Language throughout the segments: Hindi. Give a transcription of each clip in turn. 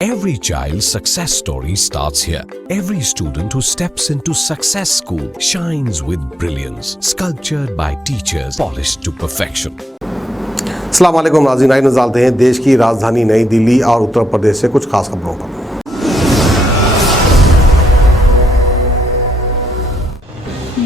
Every child's success story starts here. Every student who steps into Success School shines with brilliance, sculptured by teachers polished to perfection. अस्सलाम वालेकुम नाज़रीन, आइए नज़र डालते हैं देश की राजधानी नई दिल्ली और उत्तर प्रदेश से कुछ खास खबरों पर।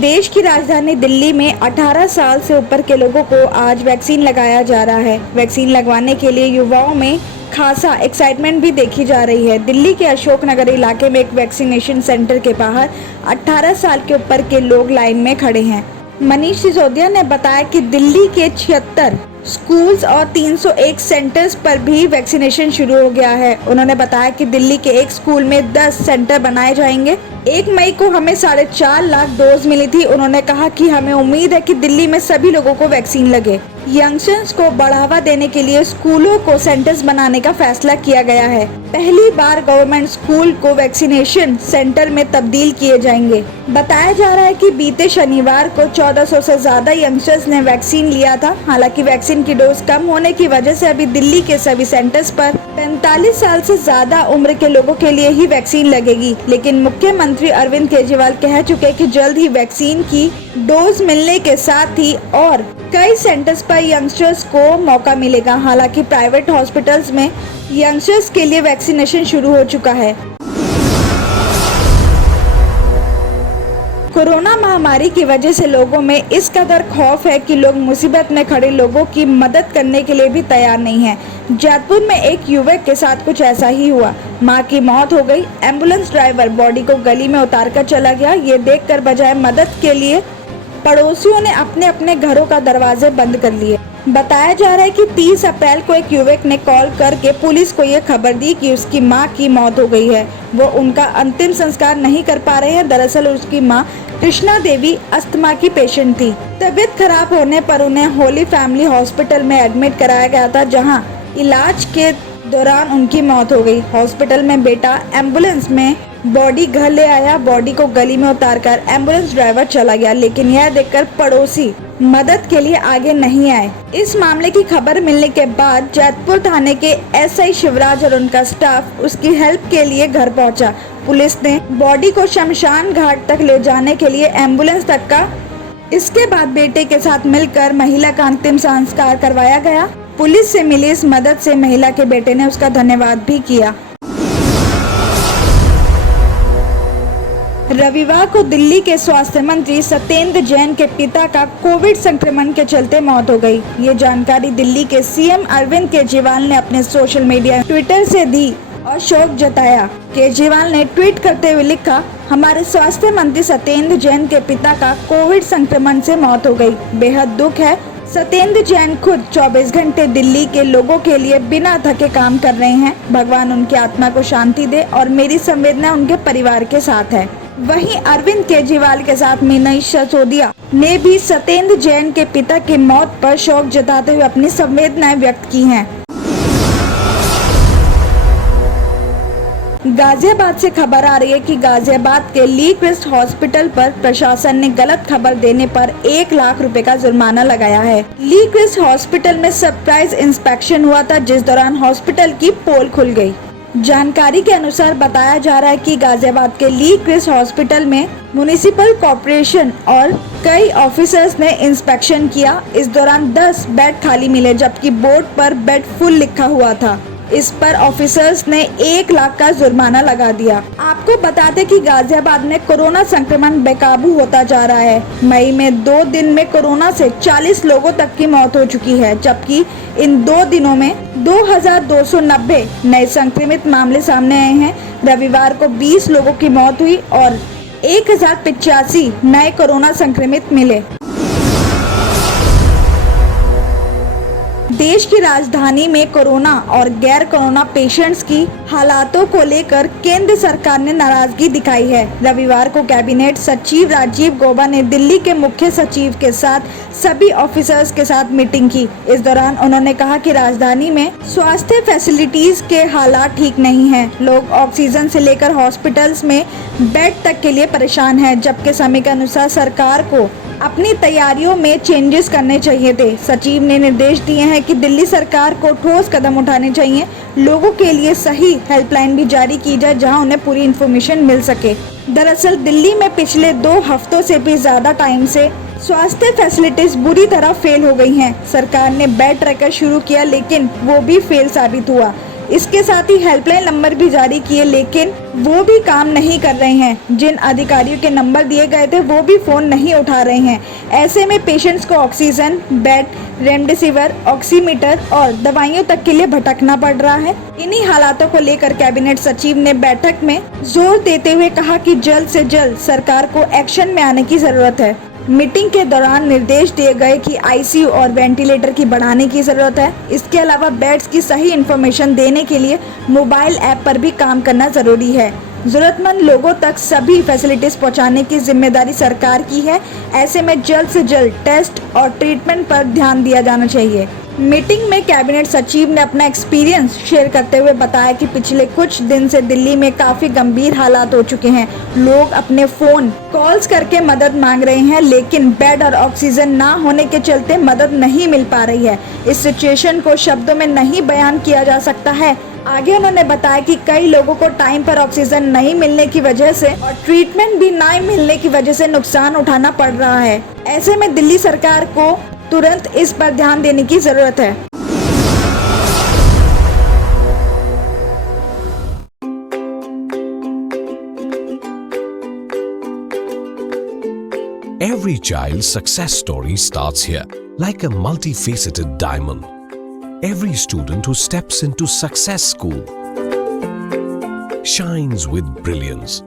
देश की राजधानी दिल्ली में 18 साल से ऊपर के लोगों को आज वैक्सीन लगाया जा रहा है। वैक्सीन लगवाने के लिए युवाओं में खासा एक्साइटमेंट भी देखी जा रही है। दिल्ली के अशोक नगर इलाके में एक वैक्सीनेशन सेंटर के बाहर 18 साल के ऊपर के लोग लाइन में खड़े हैं। मनीष सिसोदिया ने बताया कि दिल्ली के 76 स्कूल्स और 301 सेंटर्स पर भी वैक्सीनेशन शुरू हो गया है। उन्होंने बताया कि दिल्ली के एक स्कूल में 10 सेंटर बनाए जाएंगे। 1 मई को हमें 4.5 लाख डोज मिली थी। उन्होंने कहा कि हमें उम्मीद है कि दिल्ली में सभी लोगों को वैक्सीन लगे। यंगस्टर्स को बढ़ावा देने के लिए स्कूलों को सेंटर्स बनाने का फैसला किया गया है। पहली बार गवर्नमेंट स्कूल को वैक्सीनेशन सेंटर में तब्दील किए जाएंगे। बताया जा रहा है कि बीते शनिवार को 1400 से ज्यादा यंगस्टर्स ने वैक्सीन लिया था। हालांकि वैक्सीन की डोज कम होने की वजह से अभी दिल्ली के सभी सेंटर्स पर 45 साल से ज्यादा उम्र के लोगों के लिए ही वैक्सीन लगेगी। लेकिन मुख्यमंत्री अरविंद केजरीवाल कह चुके कि जल्द ही वैक्सीन की डोज मिलने के साथ ही और कई सेंटर्स पर यंगस्टर्स को मौका मिलेगा। हालांकि प्राइवेट हॉस्पिटल्स में यंगस्टर्स के लिए वैक्सीनेशन शुरू हो चुका है। कोरोना महामारी की वजह से लोगों में इस कदर खौफ है कि लोग मुसीबत में खड़े लोगों की मदद करने के लिए भी तैयार नहीं हैं। जैतपुर में एक युवक के साथ कुछ ऐसा ही हुआ। मां की मौत हो गई। एम्बुलेंस ड्राइवर बॉडी को गली में उतारकर चला गया। ये देखकर बजाय मदद के लिए पड़ोसियों ने अपने अपने घरों का दरवाजे बंद कर लिए। बताया जा रहा है कि 30 अप्रैल को एक युवक ने कॉल करके पुलिस को ये खबर दी कि उसकी मां की मौत हो गई है। वो उनका अंतिम संस्कार नहीं कर पा रहे हैं। दरअसल उसकी मां कृष्णा देवी अस्थमा की पेशेंट थी। तबीयत खराब होने पर उन्हें होली फैमिली हॉस्पिटल में एडमिट कराया गया था, जहां इलाज के दौरान उनकी मौत हो गई। हॉस्पिटल में बेटा एम्बुलेंस में बॉडी घर ले आया। बॉडी को गली में उतारकर एम्बुलेंस ड्राइवर चला गया, लेकिन यह देखकर पड़ोसी मदद के लिए आगे नहीं आए। इस मामले की खबर मिलने के बाद जैतपुर थाने के एसआई शिवराज और उनका स्टाफ उसकी हेल्प के लिए घर पहुंचा। पुलिस ने बॉडी को शमशान घाट तक ले जाने के लिए एम्बुलेंस तक का इसके बाद बेटे के साथ मिलकर महिला का अंतिम संस्कार करवाया गया। पुलिस से मिली इस मदद से महिला के बेटे ने उसका धन्यवाद भी किया। रविवार को दिल्ली के स्वास्थ्य मंत्री सत्येंद्र जैन के पिता का कोविड संक्रमण के चलते मौत हो गई। ये जानकारी दिल्ली के सीएम अरविंद केजरीवाल ने अपने सोशल मीडिया ट्विटर से दी और शोक जताया। केजरीवाल ने ट्वीट करते हुए लिखा, हमारे स्वास्थ्य मंत्री सत्येंद्र जैन के पिता का कोविड संक्रमण से मौत हो गई। बेहद दुख है। सत्येंद्र जैन खुद 24 घंटे दिल्ली के लोगों के लिए बिना थके काम कर रहे हैं। भगवान उनकी आत्मा को शांति दे और मेरी संवेदना उनके परिवार के साथ है। वहीं अरविंद केजरीवाल के साथ मनीष सिसोदिया ने भी सत्येंद्र जैन के पिता की मौत पर शोक जताते हुए अपनी संवेदनाएं व्यक्त की हैं। गाजियाबाद से खबर आ रही है कि गाजियाबाद के ली क्रिस्ट हॉस्पिटल पर प्रशासन ने गलत खबर देने पर 1 लाख रुपए का जुर्माना लगाया है। ली क्रिस्ट हॉस्पिटल में सरप्राइज इंस्पेक्शन हुआ था, जिस दौरान हॉस्पिटल की पोल खुल गई। जानकारी के अनुसार बताया जा रहा है कि गाजियाबाद के ली क्रिस्ट हॉस्पिटल में म्युनिसिपल कॉर्पोरेशन और कई ऑफिसर्स ने इंस्पेक्शन किया। इस दौरान 10 बेड खाली मिले, जबकि बोर्ड पर बेड फुल लिखा हुआ था। इस पर ऑफिसर्स ने 1 लाख का जुर्माना लगा दिया। आपको बता दें कि गाजियाबाद में कोरोना संक्रमण बेकाबू होता जा रहा है। मई में 2 दिन में कोरोना से 40 लोगों तक की मौत हो चुकी है, जबकि इन 2 दिनों में 2290 नए संक्रमित मामले सामने आए हैं। रविवार को 20 लोगों की मौत हुई और 1085 नए कोरोना संक्रमित मिले। देश की राजधानी में कोरोना और गैर कोरोना पेशेंट्स की हालातों को लेकर केंद्र सरकार ने नाराजगी दिखाई है। रविवार को कैबिनेट सचिव राजीव गौबा ने दिल्ली के मुख्य सचिव के साथ सभी ऑफिसर्स के साथ मीटिंग की। इस दौरान उन्होंने कहा कि राजधानी में स्वास्थ्य फैसिलिटीज के हालात ठीक नहीं हैं। लोग ऑक्सीजन से लेकर हॉस्पिटल्स में बेड तक के लिए परेशान हैं, जबकि समय के अनुसार सरकार को अपनी तैयारियों में चेंजेस करने चाहिए थे। सचिव ने निर्देश दिए हैं कि दिल्ली सरकार को ठोस कदम उठाने चाहिए। लोगों के लिए सही हेल्पलाइन भी जारी की जाए जहां उन्हें पूरी इन्फॉर्मेशन मिल सके। दरअसल दिल्ली में पिछले 2 हफ्तों से भी ज्यादा टाइम से स्वास्थ्य फैसिलिटीज बुरी तरह फेल हो गई हैं। सरकार ने बेड ट्रैकर शुरू किया लेकिन वो भी फेल साबित हुआ। इसके साथ ही हेल्पलाइन नंबर भी जारी किए लेकिन वो भी काम नहीं कर रहे हैं। जिन अधिकारियों के नंबर दिए गए थे वो भी फोन नहीं उठा रहे हैं। ऐसे में पेशेंट्स को ऑक्सीजन, बेड, रेमडेसिविर, ऑक्सीमीटर और दवाइयों तक के लिए भटकना पड़ रहा है। इन्हीं हालातों को लेकर कैबिनेट सचिव ने बैठक में जोर देते हुए कहा कि जल्द से जल्द सरकार को एक्शन में आने की जरूरत है। मीटिंग के दौरान निर्देश दिए गए कि आईसीयू और वेंटिलेटर की बढ़ाने की जरूरत है। इसके अलावा बेड्स की सही इंफॉर्मेशन देने के लिए मोबाइल ऐप पर भी काम करना जरूरी है। जरूरतमंद लोगों तक सभी फैसिलिटीज पहुंचाने की जिम्मेदारी सरकार की है। ऐसे में जल्द से जल्द टेस्ट और ट्रीटमेंट पर ध्यान दिया जाना चाहिए। मीटिंग में कैबिनेट सचिव ने अपना एक्सपीरियंस शेयर करते हुए बताया कि पिछले कुछ दिन से दिल्ली में काफी गंभीर हालात हो चुके हैं। लोग अपने फोन कॉल्स करके मदद मांग रहे हैं लेकिन बेड और ऑक्सीजन ना होने के चलते मदद नहीं मिल पा रही है। इस सिचुएशन को शब्दों में नहीं बयान किया जा सकता है। आगे उन्होंने बताया कि कई लोगों को टाइम पर ऑक्सीजन नहीं मिलने की वजह से और ट्रीटमेंट भी नहीं मिलने की वजह से नुकसान उठाना पड़ रहा है। ऐसे में दिल्ली सरकार को तुरंत इस पर ध्यान देने की जरूरत है। Every child's success story starts here, like a multifaceted diamond. Every student who steps into Success School shines with brilliance,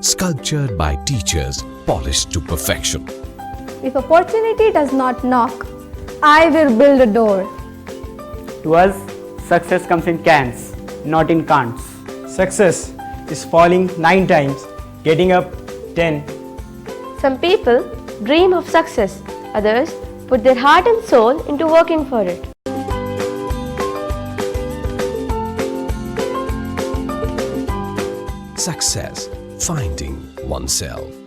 sculptured by teachers polished to perfection. If opportunity does not knock, I will build a door. To us, success comes in cans, not in can'ts. Success is falling 9 times, getting up 10. Some people dream of success, others put their heart and soul into working for it. Success, finding oneself.